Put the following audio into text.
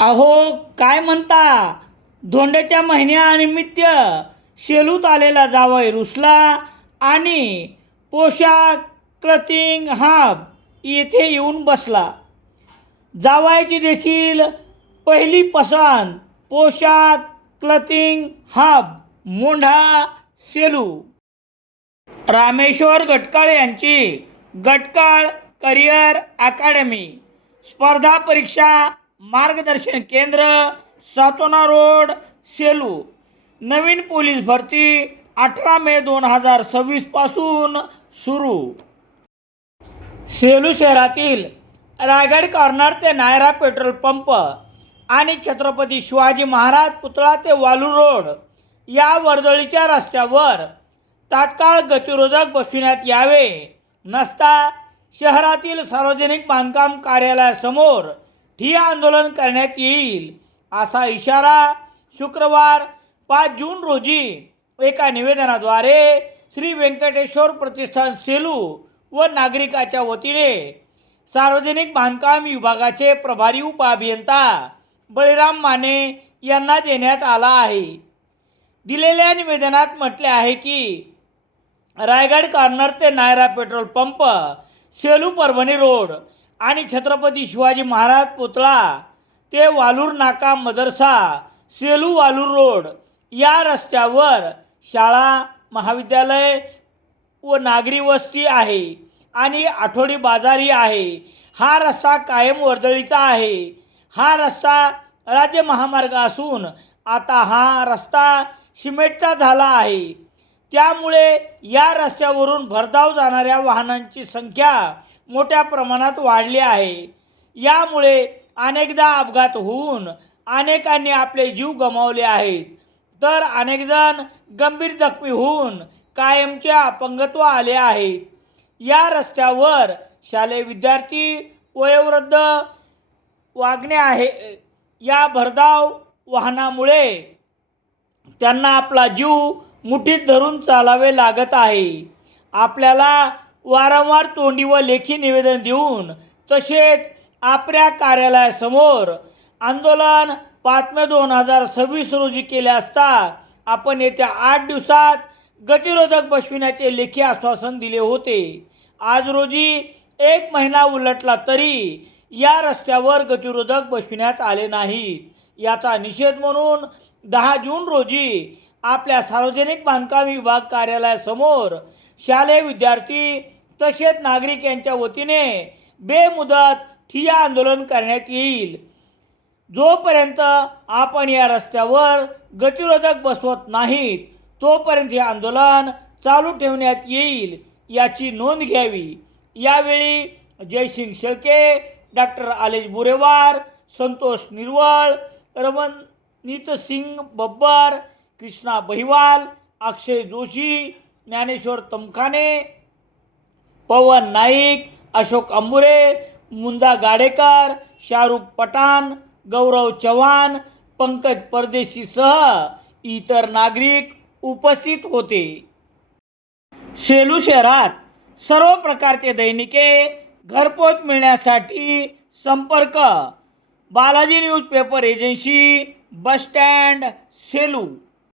अहो, काय म्हणता? धोंड्याच्या महिन्यानिमित्त शेलूत आलेला जावई रुसला आणि पोशाख क्लथिंग हब येथे येऊन बसला. जावयाची देखील पहिली पसंत पोशाख क्लथिंग हब मोंढा सेलू. रामेश्वर गटकाळ यांची गटकाळ करिअर अकॅडमी स्पर्धा परीक्षा मार्गदर्शन केंद्र, सातोना रोड, सेलू. नवीन पोलीस भरती 18 मे 2026 पासून सुरू. सेलू शहरातील रायगड कॉर्नर ते नायरा पेट्रोल पंप आणि छत्रपती शिवाजी महाराज पुतळा ते वालूर रोड या वर्दळीच्या रस्त्यावर तात्काळ गतिरोधक बसविण्यात यावे, नसता शहरातील सार्वजनिक बांधकाम कार्यालयासमोर ठिय्या आंदोलन करण्यात येईल, असा इशारा शुक्रवार 5 जून रोजी एका निवेदनाद्वारे श्री व्यंकटेश्वर प्रतिष्ठान सेलू व नागरिकाच्या वतीने सार्वजनिक बांधकाम विभागाचे प्रभारी उपअभियंता बळीराम माने यांना देण्यात आला आहे. दिलेल्या निवेदनात म्हटले आहे की रायगड कॉर्नर ते Nayara petrol pump, Selu Parbhani road आणि छत्रपती शिवाजी महाराज पुतळा ते वालूर नाका मदरसा सेलू वालूर रोड या रस्त्यावर शाळा, महाविद्यालय व नागरी वस्ती आहे आणि आठवडी बाजारही आहे. हा रस्ता कायम वर्दळीचा आहे. हा रस्ता राज्य महामार्ग असून आता हा रस्ता सिमेंटचा झाला आहे. त्यामुळे या रस्त्यावरून भरधाव जाणाऱ्या वाहनांची संख्या मोठ्या प्रमाणात वाढली आहे. यामुळे अनेकदा अपघात होऊन अनेकांनी आपले जीव गमावले आहेत, तर अनेक जण गंभीर जखमी होऊन कायमचे अपंगत्व आले आहेत. या रस्त्यावर शालेय विद्यार्थी, वयोवृद्ध वागणे आहे. या भरधाव वाहनामुळे त्यांना आपला जीव मुठीत धरून चालावे लागत आहे. आपल्याला वारंवार तोंडी व लेखी निवेदन देऊन तसेच आपल्या कार्यालयासमोर आंदोलन 5 मे 2026 रोजी केले असता आपण येत्या 8 दिवसात गतिरोधक बसविण्याचे लेखी आश्वासन दिले होते. आज रोजी 1 महिना उलटला तरी या रस्त्यावर गतिरोधक बसविण्यात आले नाहीत. याचा निषेध म्हणून 10 जून रोजी आपल्या सार्वजनिक बांधकाम विभाग कार्यालयासमोर शालेय विद्यार्थी तसेच नागरिक यांच्या वतीने बेमुदत ठिय्या आंदोलन करण्यात येईल. जोपर्यंत आपण या रस्त्यावर गतिरोधक बसवत नाहीत तोपर्यंत हे आंदोलन चालू ठेवण्यात येईल, याची नोंद घ्यावी. यावेळी जयसिंग शेळके, डॉक्टर आलेश बुरेवार, संतोष निर्वळ, रमणीत सिंग बब्बर, कृष्णा बहिवाल, अक्षय जोशी, ज्ञानेश्वर तमखाने, पवन नाईक, अशोक अंबुरे, मुंदा गाडेकर, शाहरुख पठाण, गौरव चव्हाण, पंकज परदेशीसह इतर नागरिक उपस्थित होते. सेलू शहरात सर्व प्रकारचे दैनिके घरपोच मिळण्यासाठी संपर्क Balaji newspaper agency, bus stand, Selu.